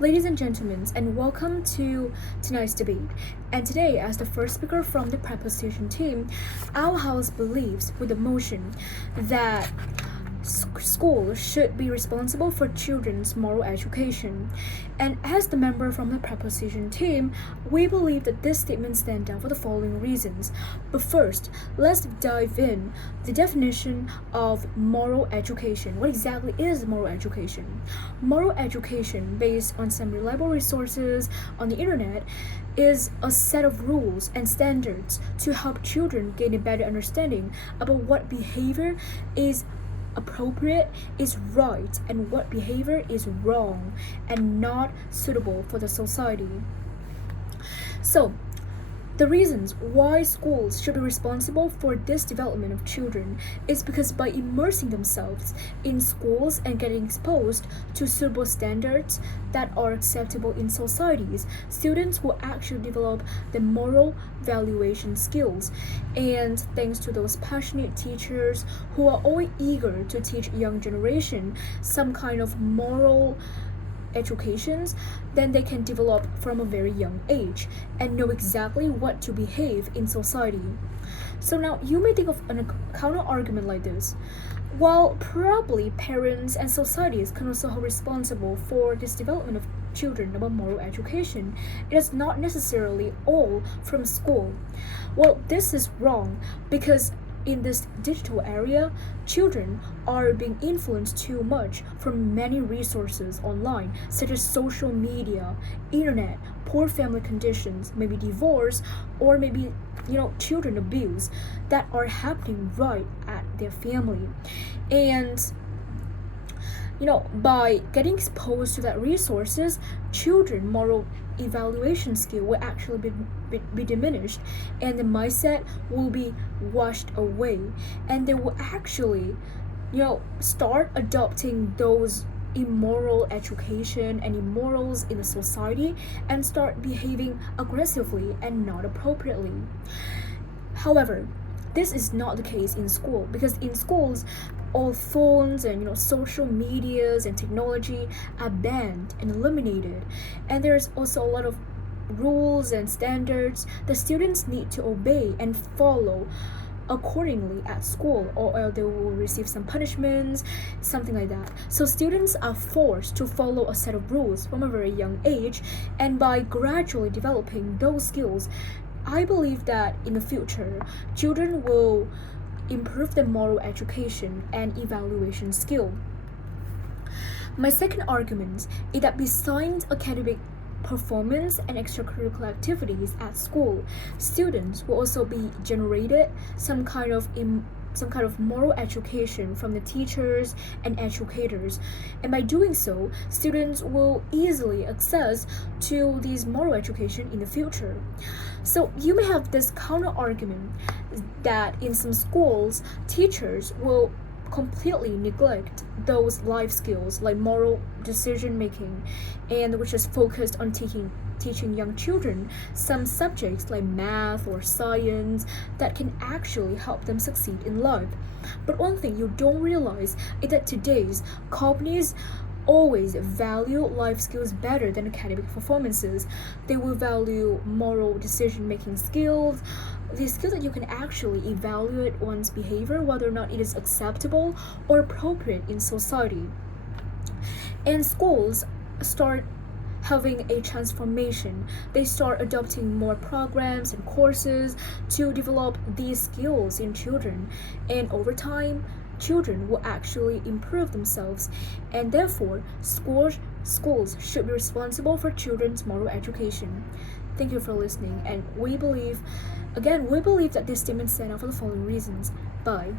Ladies and gentlemen, and welcome to tonight's debate. And today, as the first speaker from the preposition team, our house believes with emotion that school should be responsible for children's moral education. And as the member from the preposition team, we believe that this statement stands down for the following reasons. But first, let's dive in the definition of moral education. What exactly is moral education? Moral education, based on some reliable resources on the internet, is a set of rules and standards to help children gain a better understanding about what behavior is appropriate, is right, and what behavior is wrong and not suitable for the society. So, the reasons why schools should be responsible for this development of children is because by immersing themselves in schools and getting exposed to suitable standards that are acceptable in societies, students will actually develop the moral valuation skills. And thanks to those passionate teachers who are always eager to teach young generation some kind of moral educations, then they can develop from a very young age and know exactly what to behave in society. So now you may think of a counter argument like this. While probably parents and societies can also be responsible for this development of children about moral education, it is not necessarily all from school. Well, this is wrong because in this digital area, children are being influenced too much from many resources online, such as social media, internet, poor family conditions, maybe divorce, or maybe children abuse that are happening right at their family. And by getting exposed to that resources, children moral evaluation skill will actually be diminished, and the mindset will be washed away, and they will actually start adopting those immoral education and immorals in the society and start behaving aggressively and not appropriately. However, this is not the case in school, because in schools all phones and social medias and technology are banned and eliminated, and there's also a lot of rules and standards the students need to obey and follow accordingly at school, or they will receive some punishments, something like that. So students are forced to follow a set of rules from a very young age, and by gradually developing those skills, I believe that in the future children will improve their moral education and evaluation skill. My second argument is that besides academic performance and extracurricular activities at school, students will also be generated some kind of moral education from the teachers and educators, and by doing so, students will easily access to these moral education in the future. So you may have this counter argument that in some schools, teachers will completely neglect those life skills like moral decision making, and which is focused on teaching young children some subjects like math or science that can actually help them succeed in life. But one thing you don't realize is that today's companies always value life skills better than academic performances. They will value moral decision making skills, the skill that you can actually evaluate one's behavior, whether or not it is acceptable or appropriate in society. And schools start having a transformation. They start adopting more programs and courses to develop these skills in children, and over time children will actually improve themselves, and therefore schools should be responsible for children's moral education. Thank you for listening, and we believe that this statement stands out for the following reasons. Bye.